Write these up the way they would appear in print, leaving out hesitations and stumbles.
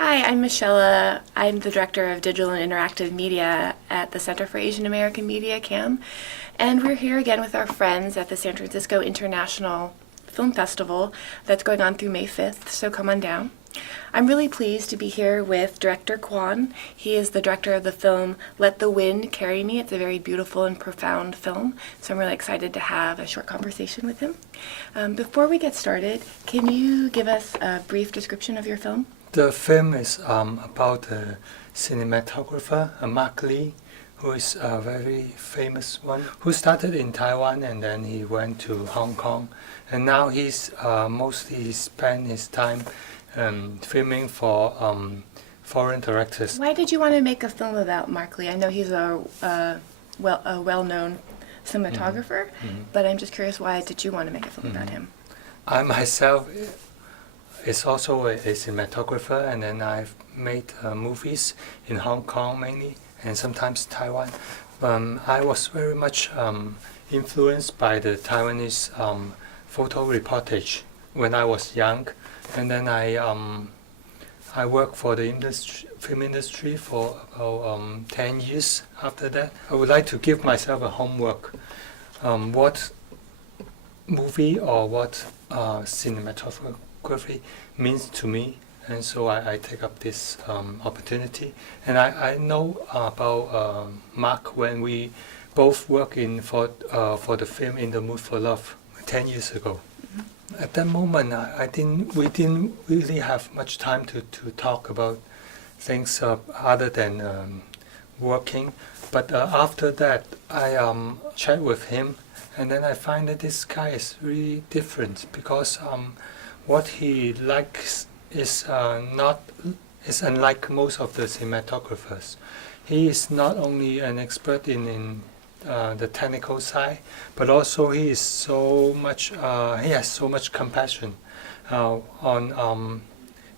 Hi, I'm Michella. I'm the Director of Digital and Interactive Media at the Center for Asian American Media, CAAM. And we're here again with our friends at the San Francisco International Film Festival that's going on through May 5th, so come on down. I'm really pleased to be here with Director Kwan. He is the director of the film Let the Wind Carry Me. It's a very beautiful and profound film, so I'm really excited to have a short conversation with him. Before we get started, can you give us a brief description of your film? The film is about a cinematographer, Mark Lee, who is a very famous one, who started in Taiwan and then he went to Hong Kong. And now he's mostly spent his time filming for foreign directors. Why did you want to make a film about Mark Lee? I know he's a well-known cinematographer, but I'm just curious, why did you want to make a film about him? I myself is also a cinematographer, and then I've made movies in Hong Kong mainly, and sometimes Taiwan. I was very much influenced by the Taiwanese photo reportage when I was young, and then I worked for the film industry for about 10 years after that. I would like to give myself a homework. What movie or what cinematography means to me, and so I take up this opportunity. And I know about Mark when we both worked for the film In the Mood for Love 10 years ago. At that moment, we didn't really have much time to talk about things other than working. But after that, I chat with him, and then I find that this guy is really different because what he likes is unlike most of the cinematographers. He is not only an expert in the technical side, but also he has so much compassion on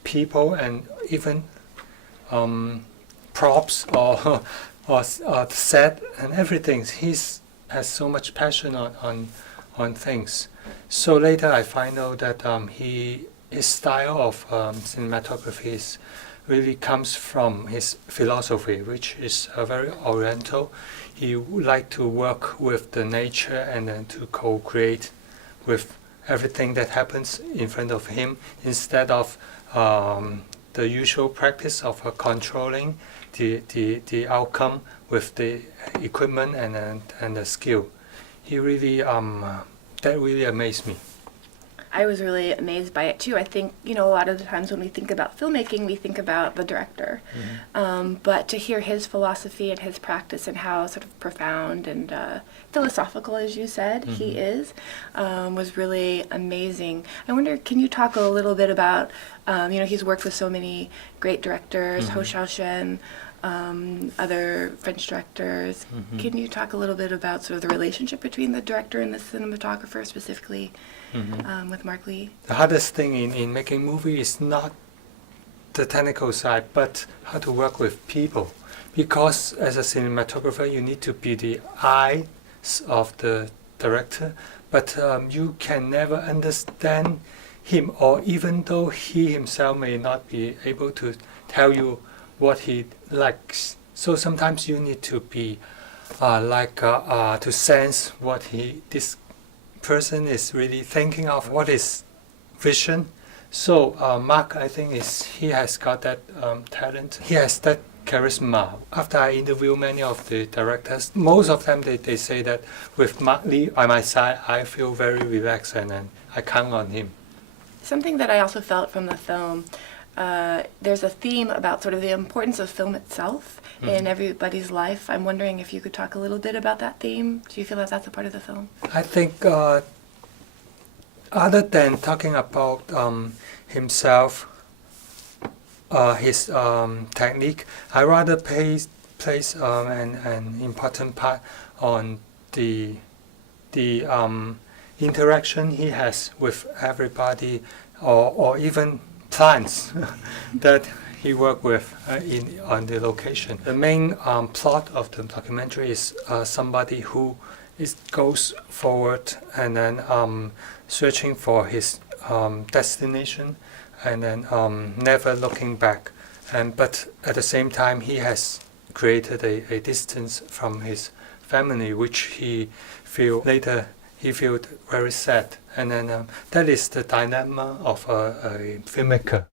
people and even props or set and everything. He has so much passion on things. So later I find out that his style of cinematography really comes from his philosophy, which is very oriental. He would like to work with the nature and then to co-create with everything that happens in front of him, instead of the usual practice of controlling the outcome with the equipment and the skill. He really that really amazed me. I was really amazed by it too. I think, a lot of the times when we think about filmmaking, we think about the director. But to hear his philosophy and his practice and how sort of profound and philosophical, as you said, he is, was really amazing. I wonder, can you talk a little bit about, he's worked with so many great directors, Ho Xiaoshen, other French directors. Can you talk a little bit about sort of the relationship between the director and the cinematographer, specifically with Mark Lee? The hardest thing in making movies is not the technical side, but how to work with people. Because as a cinematographer, you need to be the eyes of the director, but you can never understand him, or even though he himself may not be able to tell you what he likes. So sometimes you need to be to sense what this person is really thinking of, what is vision. So Mark, I think he has got that talent. He has that charisma. After I interview many of the directors, most of them they say that with Mark Lee by my side, I feel very relaxed and I count on him. Something that I also felt from the film, there's a theme about sort of the importance of film itself in everybody's life. I'm wondering if you could talk a little bit about that theme. Do you feel that that's a part of the film? I think other than talking about himself, his technique, I rather place an important part on the interaction he has with everybody, or even plants that he worked with on the location. The main plot of the documentary is somebody who goes forward and then searching for his destination, and then never looking back. And but at the same time, he has created a distance from his family, which he feel later he felt very sad. And then that is the dilemma of a filmmaker.